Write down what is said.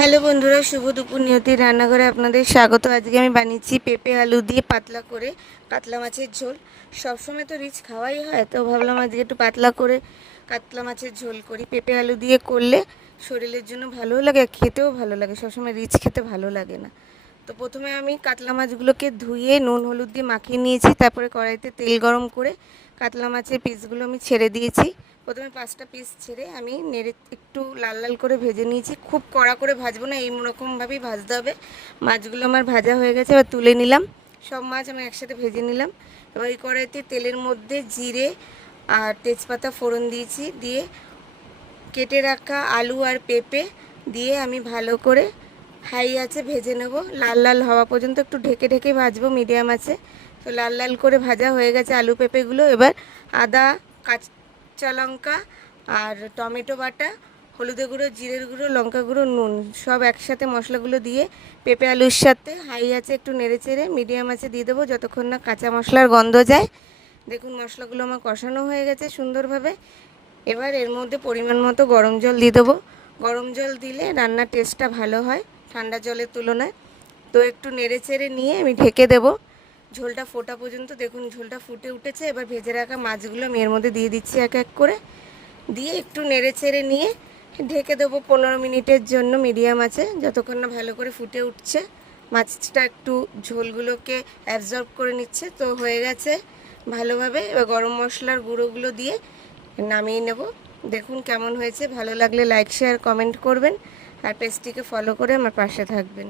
Hello বন্ধুরা, শুভ দুপুর। নিয়তির রান্নাঘরে আপনাদের স্বাগত। আজকে আমি বানিয়েছি পেঁপে আলু দিয়ে পাতলা করে কাতলা মাছের ঝোল। সবসময় তো রিচ খাওয়াই হয়, তো ভাবলাম আজকে একটু পাতলা করে কাতলা মাছের ঝোল করি। পেঁপে আলু দিয়ে করলে শরীরের জন্য ভালোও লাগে, খেতেও ভালো লাগে। সবসময় রিচ খেতে ভালো লাগে না। তো প্রথমে আমি কাতলা মাছগুলোকে ধুয়ে নুন হলুদ দিয়ে মাখিয়ে নিয়েছি। তারপরে কড়াইতে তেল গরম করে কাতলা মাছের পিসগুলো আমি ছেড়ে দিয়েছি। প্রথমে 5টা পিস ছেড়ে আমি নেড়ে একটু লাল লাল করে ভেজে নিয়েছি। খুব কড়া করে ভাজবো না, এইরকমভাবেই ভাজতে হবে। মাছগুলো আমার ভাজা হয়ে গেছে, এবার তুলে নিলাম। সব মাছ আমি একসাথে ভেজে নিলাম। এবার এই কড়াইতে তেলের মধ্যে জিরে আর তেজপাতা ফোড়ন দিয়েছি। দিয়ে কেটে রাখা আলু আর পেঁপে দিয়ে আমি ভালো করে হাই আছে ভেজে নেব। লাল লাল হওয়া পর্যন্ত একটু ঢেকে ঢেকে ভাজবো মিডিয়াম আছে। তো লাল লাল করে ভাজা হয়ে গেছে আলু পেঁপেগুলো। এবার আদা, কাঁচা লঙ্কা আর টমেটো বাটা, হলুদের গুঁড়ো, জিরের গুঁড়ো, লঙ্কা গুঁড়ো, নুন সব একসাথে মশলাগুলো দিয়ে পেঁপে আলুর সাথে হাই আছে একটু নেড়ে চেড়ে মিডিয়াম আছে দিয়ে দেবো যতক্ষণ না কাঁচা মশলার গন্ধ যায়। দেখুন মশলাগুলো আমার কষানো হয়ে গেছে সুন্দরভাবে। এবার এর মধ্যে পরিমাণ মতো গরম জল দিয়ে দেবো। গরম জল দিলে রান্নার টেস্টটা ভালো হয় ঠান্ডা জলের তুলনায়। তো একটু নেড়ে চেড়ে নিয়ে আমি ঢেকে দেবো ঝোলটা ফোটা পর্যন্ত। দেখুন ঝোলটা ফুটে উঠেছে। এবার ভেজে রাখা মাছগুলো আমি এর মধ্যে দিয়ে দিচ্ছি এক এক করে। দিয়ে একটু নেড়ে চেড়ে নিয়ে ঢেকে দেবো 15 মিনিটের জন্য মিডিয়াম আছে, যতক্ষণ না ভালো করে ফুটে উঠছে। মাছটা একটু ঝোলগুলোকে অ্যাবজর্ব করে নিচ্ছে। তো হয়ে গেছে ভালোভাবে। এবার গরম মশলার গুঁড়োগুলো দিয়ে নামিয়ে নেব। দেখুন কেমন হয়েছে। ভালো লাগলে লাইক শেয়ার কমেন্ট করবেন আর পেজটিকে ফলো করে আমার পাশে থাকবেন।